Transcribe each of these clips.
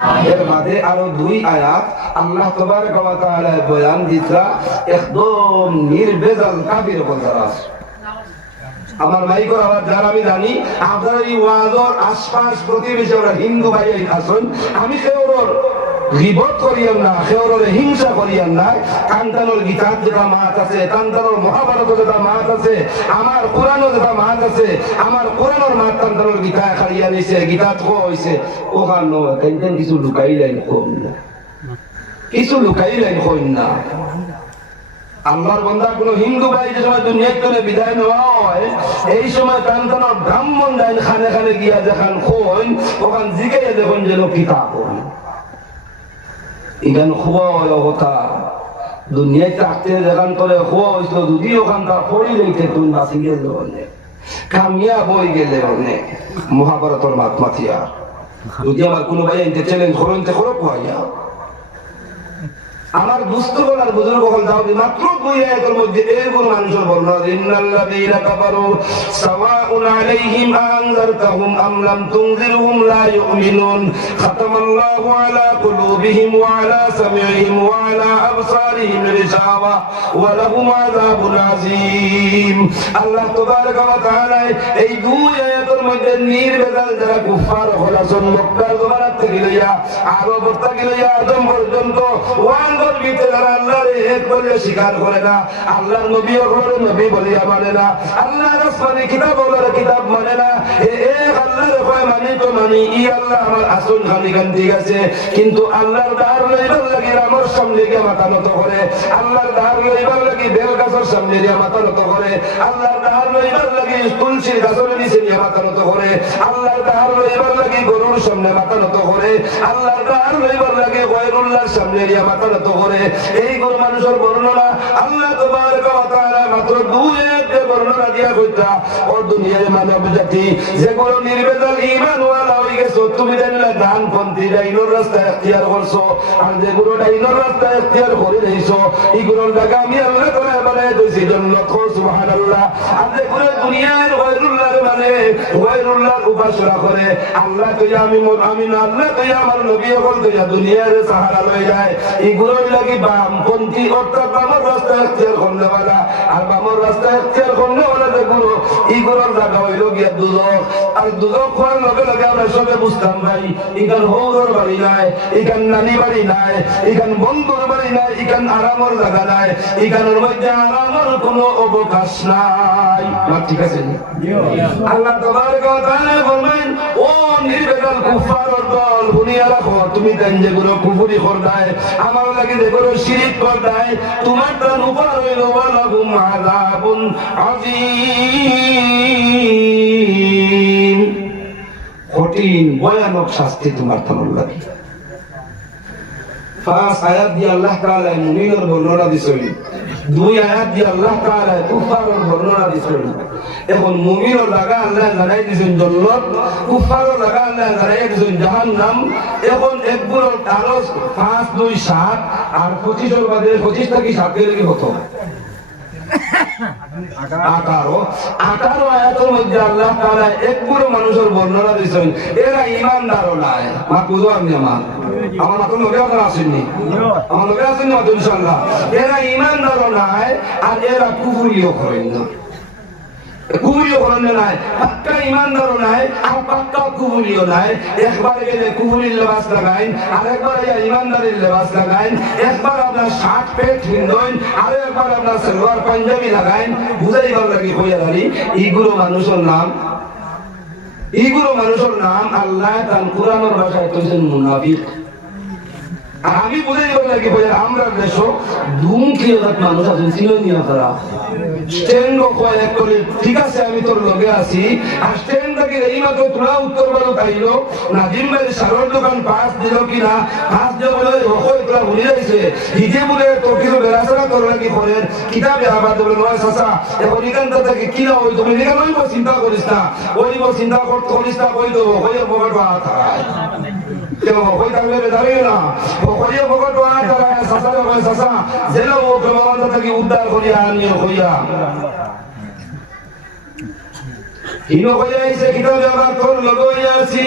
এর মাঝে আরো 2 আয়াত আল্লাহ তাবারক ওয়া তাআলা বয়ান দিতা একদম নির্ভেজাল কাফির বলতারা। আমার মাইকর আওয়াজ যারা আমি জানি আপনারা এই ওয়াজর আশপাশ প্রতিবেশী ওরা হিন্দু ভাই আসুন, আমি কেউর গীবত করিয়ান না, কেউর হিংসা করিয়ান না। কান্তানোর গীতার যেটা মাত আছে, কান্তানোর মহাভারত যেটা মাত আছে, আমার কোরআনও যেটা মাত আছে, আমার কোরআনের মাত কান্তানোর গীতা খাইয়া নিছে, গীতা কো হইছে ওখানে কেন কিছু লুকাইলেন কম না, কিছু লুকাইলেন কম না। আল্লাহর বান্দা কোন হিন্দু ভাই যে সময় দুনিয়া থেকে বিদায় নেওয়া হয়, এই সময় কান্তানোর ব্রাহ্মণ যাই খানে খানে গিয়া যেখান কইন ওখান জিগাইয়া দেখুন যেন কিতাব ইগান খুবই কথা দুনিয়ায় থাকতে যেখান করে খুয়া হয়েছিল যদি ওখান তার পড়ি লইতে তুই বাঁচি গেল অনেক কামিয়া বই গেলে অনেক মহাভারতর মাতমাতিয়া। যদি আমার কোনো ভাই এনতে চ্যালেঞ্জ করতে করো পাইয়া আমার দুস্থ বলার বুজুর্গ হল দাও মাত্র 2 আয়াতের মধ্যে এইগুলো মানুষের বর্ণনা ইন্নাল্লাযীনা কাফারু সাওয়াউন আলাইহিম আনযারতাহুম আম লাম তুনযিরহুম লা ইউমিনুন খাতামাল্লাহু আলা কুলুবিহিম ওয়া আলা সামি'ihim ওয়া আলা আবসারিহিম গিশাওয়া ওয়া লাহুম আযাবুন আযীম। আল্লাহ তাবারক ওয়া তাআলা এই 2 আয়াতের মধ্যে নির্ভেজাল যারা কুফার হলাসন মক্কার জমানা থেকে লইয়া আরব থেকে লইয়া আদম পর্যন্ত আল্লাহর এক বলে স্বীকার করে না, আল্লাহর নবী হলো নবী বলিয়া মানে না, আল্লাহর আসমানি কিতাব হলো কিতাব মানে না, এক আল্লাহর কয় মানি তো মানি ই আল্লাহ আমার আসল খালি গান ঠিক আছে, কিন্তু আল্লাহর দার লইবার লাগি আমার সামনে গিয়ে মাথা নত করে, আল্লাহর দার লইবার লাগি বেল গাছের সামনে গিয়ে মাথা নত করে, আল্লাহর দার লইবার লাগি তুলসীর গাছের নিচে নিয়ে মাথা নত করে, আল্লাহর দার লইবার লাগি গরুর সামনে মাথা নত করে, আল্লাহর দার লইবার লাগি গয়রুল্লাহর সামনে গিয়ে মাথা নত করে। এই কোন মানুষের বর্ণনা আল্লাহ তাবারক ওয়া তাআলা মাত্র 2 আয়াতে বর্ণনা দিয়া কইতা ও দুনিয়ার মানব জাতি যেগুলো নির্ভেজাল ঈমান ওয়ালা হই গেছো, তুমি জানলা দান পন্থী ডাইনোর রাস্তা ইখতিয়ার করছো, আর যেগুলো ডাইনোর রাস্তা ইখতিয়ার করে রইছো এগুলোর জায়গা আমি আল্লাহ তাআলা বানায় দিয়েছি জান্নাত। সুবহানাল্লাহ। আর যেগুলো দুনিয়ার গয়রুল্লাহর মানে গয়রুল্লাহর উপাসনা করে, আল্লাহ কইয়া আমি না, আল্লাহ কইয়া আমার নবী বলতে যা দুনিয়ার সাহারা লয়ে যায়, এগুলোর লাগি বামপন্থী অর্থাৎ বামর রাস্তা ইখতিয়ার করনেওয়ালা, আর বামর রাস্তা ইখতিয়ার করনেওয়ালা যেগুলো এগুলোর জায়গা হইল গিয়া দুজক। আর দুজক হওয়ার লগে লগে আমরা সবে বুঝতাম ভাই এখান হৌরর বাড়ি নাই, এখান নানি বাড়ি নাই, এখান বন্ধুর বাড়ি নাই, এখান আরামর জায়গা নাই, এখানের মধ্যে আরামর কোনো অবকাশ নাই। ঠিক আছে? আল্লাহ তাবারক ওয়া তাআলা বলেন ও নির্ভেজাল কুফারের দল শুনিয়া রাখো, তুমি দেন যেগুলো কুফরি করদায় আমার লাগি যেগুলো শিরিক করদায় তোমার তার উপর হইল ওয়ালাহুম আযাবুন আযীম, কঠিন ভয়ানক শাস্তি তোমার তার লাগি। 5 আয়াত দিয়ে আল্লাহ তাআলা মুমিনের বর্ণনা দিছেন, 2 আয়াত দিয়ে আল্লাহ তাআলা কুফারের বর্ণনা দিছেন। এখন মুমিনের জায়গা আল্লাহ জানাই দিছেন জান্নাত, কুফারের জায়গা আল্লাহ জানাই দিছেন জাহান্নাম। এখন একগুলোর কাগজ 5 2 7 আর 25 এর বাদে 25 থেকে 7 এর কি হতো 18 আয়াতের মধ্যে আল্লাহ তাআলা একগুলো মানুষের বর্ণনা দিছেন এরা ঈমানদার নাই। মা বুঝো আমি আমার মাত্র নবী আপনারা আসেননি, আমার নবী আসেননি মাত্র ইনশাআল্লাহ। এরা ঈমানদার নাই আর এরা কুফরিও করেন না, কুফরিও করেন নাই, পাক্কা ঈমানদার নাই আর পাক্কা কুফরিও নাই। একবার গেলে কুফরির লেবাস লাগাইন, আরেকবার ঈমানদারের লেবাস লাগাইন, একবার আপনার শার্ট প্যান্ট হিন্দইন, আর একবার আপনার সালোয়ার পাঞ্জাবি লাগাইন, বুঝাইবার লাগি হইয়া দাঁড়ি এইগুলো মানুষের নাম, এইগুলো মানুষের নাম আল্লাহ তার কোরআনের ভাষায় কইছেন মুনাফিক। আমি বুঝাইবার লাগি হইয়া আমরা দেশ দুমুখী মানুষ আছেন চিননীয় তারা স্ট্যান্ড কয়েক করে ঠিক আছে আমি তোর লগে আছি, আর স্ট্যান্ড থেকে এই মাত্র তোরা উত্তর বারো খাইলো নাজিম ভাই সারর দোকান পাস দিল কিনা, পাস দিয়ে বলে রকই তোরা ভুলে যাইছে হিজে বলে তোর কিছু বেড়াছাড়া তোর লাগি করেন কিতাবে আবার বলে নয় চাচা এখন এখানটা থেকে কিনা ওই তুমি এখানে ওইব চিন্তা করিস না, ওইব চিন্তা করিস না, কই দেবো হইয়া পকেট হাত হারায় হই থাকলে দাঁড়িয়ে না হইয়া পকেট হাত হারায় চাচা কয় চাচা যেন ও প্রেমাবান্ধা থেকে উদ্ধার করিয়া আনিও হইয়া ইনো কইয়া আইছে কিতাবে আবার তোর লগই আছি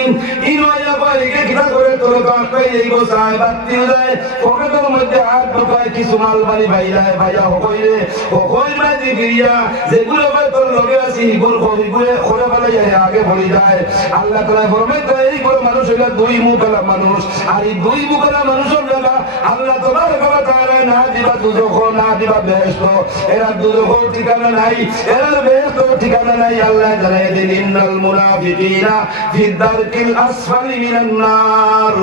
ইনো আইয়া কই কে কিতাব করে তোর কাটই এই গোসায় বাতি যায় পকেটের মধ্যে হাত ঢুকায় কিছু মাল বাড়ি বাইরায় ভাইয়া কইরে ও কই মাঝি গিয়া যেগুলো কই তোর লগে আছি গোল কই গুলে খোলা বালাই আগে বলি যায় আল্লাহ তাআলা ফরমায় তো এই বড় মানুষ হইলা দুই মুখলা মানুষ আর এই দুই মুখলা মানুষের দ্বারা আল্লাহ তাবারক ওয়া তাআলা না দিবা দুজখ না দিবা বেহেশত এরা দুজখ ঠিকানা নাই এরা বেহেশত ঠিকানা নাই আল্লাহ জানায় দিন ইন্নাল মুনাফিকিনা ফি দারকিল আসফালি মিনান নার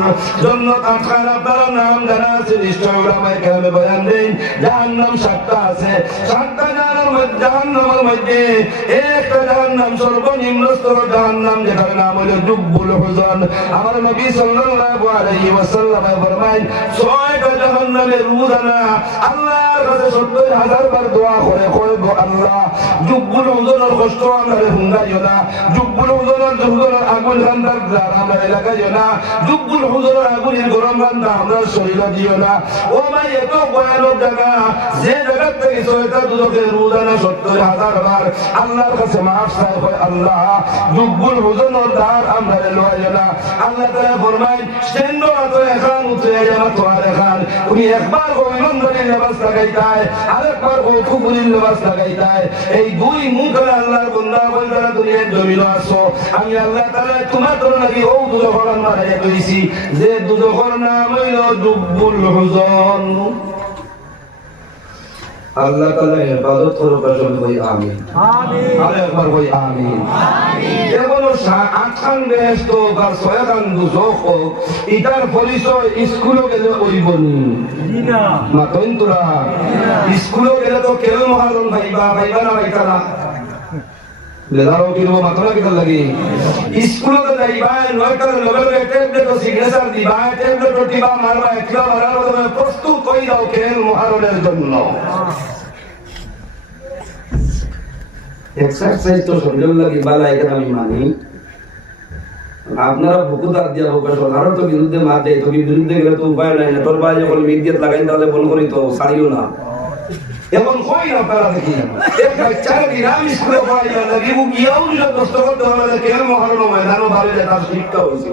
জান্নাত আখানা তার নাম জানা আছে নিশ্চয় উলামায়ে কেরামে বয়ান দেন জাহান্নাম সাতটা আছে সাতটা জাহান্নামের মধ্যে একটা জাহান্নাম সর্বনিম্ন স্তর জাহান্নাম যেটার নাম হলো জুব্বুল হুজন আমার নবী সাল্লাল্লাহু আলাইহি ওয়াসাল্লাম ফরমায় ছয়টা জাহান্নামের রুদানা আল্লাহর কাছে 70000 বার দোয়া করে কইব আল্লাহ জুব্বুল হুজনের কষ্ট আমারে হুঙ্গাইও না জুব্বুল হুজনের আগুন রান্দার দ্বার আমার এলাকায় না জুব্বুল হুজনের আগুনের গরম রান্দা আমরা শরীরে দিও না ও ভাই এত ভয়ানক জায়গা যে জায়গা থেকে ছয়টা দুধকের রুদানা 70000 বার আল্লাহর কাছে মাফ চাই হয় আল্লাহ জুব্বুল হুজনের দ্বার আমরা লইও না আল্লাহ তাআলা ফরমায় সেন্ড তো এখন উঠে যাওয়া তো আর এখন উনি একবার গোবিন্দনের নামাজ লাগাইতায় আরেকবার কুকুরের নামাজ লাগাইতায় এই দুই মুখে আল্লাহর বান্দা বান্দারা দুনিয়ার জমিনে আসো আমি আল্লাহ তাআলা তোমাদের লাগি ও দুজখর মারাইয়া কইছি যে দুজখর নাম হইল জুব্বুল হুজন আল্লাহ তাআলা ইবাদত করুক বলি আমিন আমিন আরে একবার বলি আমিন আমিন এগুলো আটখান বেহেশত বা ছয়খান দুজখ ইটার পরিচয় স্কুলে গেলে ওইবনি না মাতন তোরা স্কুলে গেলে তো কেউ মহাজন ভাইবা না ভাইতারা লেদারো কিরো মাতরা কিতা লাগি স্কুলে তো যাইবা নয়টার লগে ট্যাবলেট ও সিগনেচার দিবা ট্যাবলেট ও দিবা মারবা একলা মারার মতো প্রস্তুত হই দাও কেন মহারণের জন্য এক্সারসাইজ তো শরীরের লাগি বালা এটা আমি মানি আপনারা বুকুদার দিয়া হোক সরকারও তো বিরুদ্ধে মার দেয় তো বিরুদ্ধে গেলে তো উপায় নাই না তোর ভাই যখন মিডিয়াত লাগাই তাহলে বল করি তো ছাড়িও না এখন কই না আপনারা দেখি এক বাচ্চার গ্রাম স্কুলে পড়াই না লাগি ও গিয়াও যদি কষ্ট করতে হবে কেন মহারণ ময়দানও ভালো যায় তার শিক্ষা হয়েছে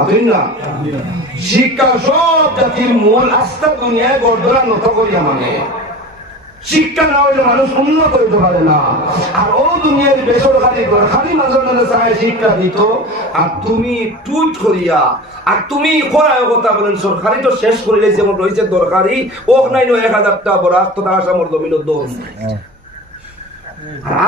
আপনি না শিক্ষা সব জাতির মূল আস্থা দুনিয়ায় গড়ধরা নত করিয়া মানে শিক্ষা না হইলে মানুষ উন্নত হইতে পারে না আর ও দুনিয়ার বেসরকারি খালি মাঝে চায় শিক্ষা দিত আর তুমি টুইট করিয়া আর তুমি করায় কথা বলেন সরকারি তো শেষ করিলে যেমন রয়েছে দরকারি ওক নাই 1000 টাকা বড় আত্মটা আসামর জমিনের দোষ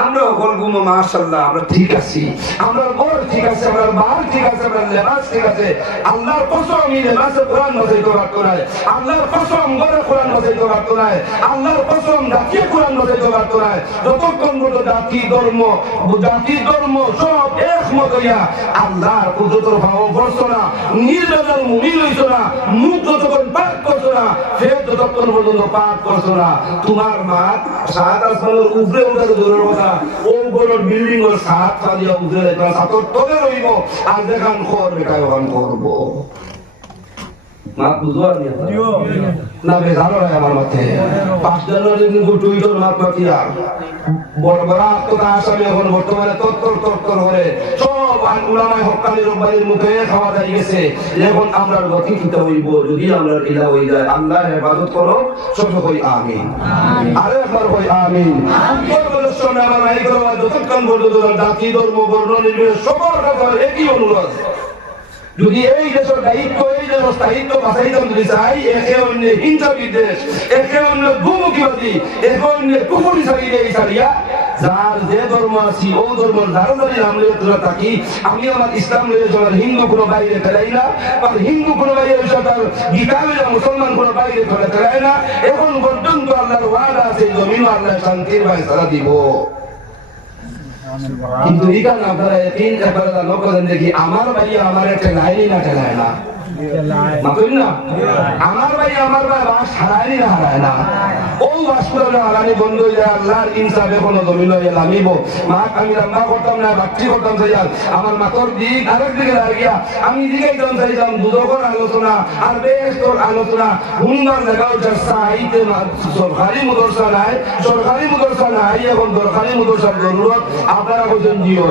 আমরা বলবো মাশাআল্লাহ আমরা ঠিক আছি আমরা বড় ঠিক আছে আমরা বাল ঠিক আছে আমরা লেবাস ঠিক আছে আল্লাহর কসম আমি লেবাসে কোরআন বসাইতে পারতো না আল্লাহর কসম বড় কোরআন বসাইতে পারতো না আল্লাহর কসম জাতীয় কোরআন বসাইতে পারতো না যতক্ষণ পর্যন্ত জাতি ধর্ম সব একমত হইয়া আল্লাহর কুদরতের ভাব বলছো না নির্বেজাল মুমিন হইছো না মুখ যতক্ষণ পাক করছো না ফের যতক্ষণ পর্যন্ত পাক করছো না তোমার মাত সাত আসমানের উপরে উঠে দূরের কথা ও বড় বিল্ডিং এর সাত ফালিয়া উঠে যায় সাতর তলে রইব আর দেখান খর বেটায় ওখান করবো মাত বুঝবার না বেজানো রায় আমার মাথে 5 জানুয়ারি দিন টুইটার মাত পাতিয়া বড় বড় আত্মতা আসামি এখন বর্তমানে তত্তর করে সব উলামায়ে হক্কানি রব্বানির মুখে খাওয়া যায় গেছে এখন আমরা গতি কিতা হইব যদি আমরা ইলা হই যায় আল্লাহর ইবাদত করো সব কই আমিন আরে একবার কই আমিন বড় সময় আমার নাই করো যতক্ষণ পর্যন্ত জাতি ধর্ম বর্ণ নির্বিশেষে সবার কাছে একই অনুরোধ যদি এই দেশের দায়িত্ব এই দেশের স্থায়িত্ব বাঁচাইতাম যদি চাই একে অন্য হিংসা বিদ্বেষ একে অন্য দুমুখীবাদী একে অন্য কুফরি ছাড়িয়া যার যে ধর্ম আছি ও ধর্মের ধারণারি নাম লিয়ে তোরা থাকি আমি আমার ইসলাম লিয়ে চলার হিন্দু কোনো বাইরে ফেলাই না আর হিন্দু কোনো বাইরে তার গীতা লিয়ে মুসলমান কোনো বাইরে ফেলাই না এখন পর্যন্ত আল্লাহর ওয়াদা আছে জমিন আল্লাহ শান্তির ফয়সালা দিব কিন্তু এখানে আপনারা তিন একবার লোক দেখি আমার ভাই আমার একটা লাইনই না ঠেলায় না মাতুন না আমার ভাই বাস হারায়নি না হারায় না ও বাস করে হারানি বন্ধ হয়ে যায় আল্লাহর ইনসাফে কোনো দলিল হয়ে নামিব মা আমি রান্না করতাম না বাচ্চি করতাম চাইয়াল আমার মাতর দিক আরেক দিকে দাঁড়িয়ে আমি দিকে চাইতাম দুদকর আলোচনা আর বেশ তোর আলোচনা হুন্দার জায়গা হচ্ছে সাহিত্যে সরকারি মুদরসা নাই এখন দরকারি মুদরসার জরুরত আপনারা বলছেন জিও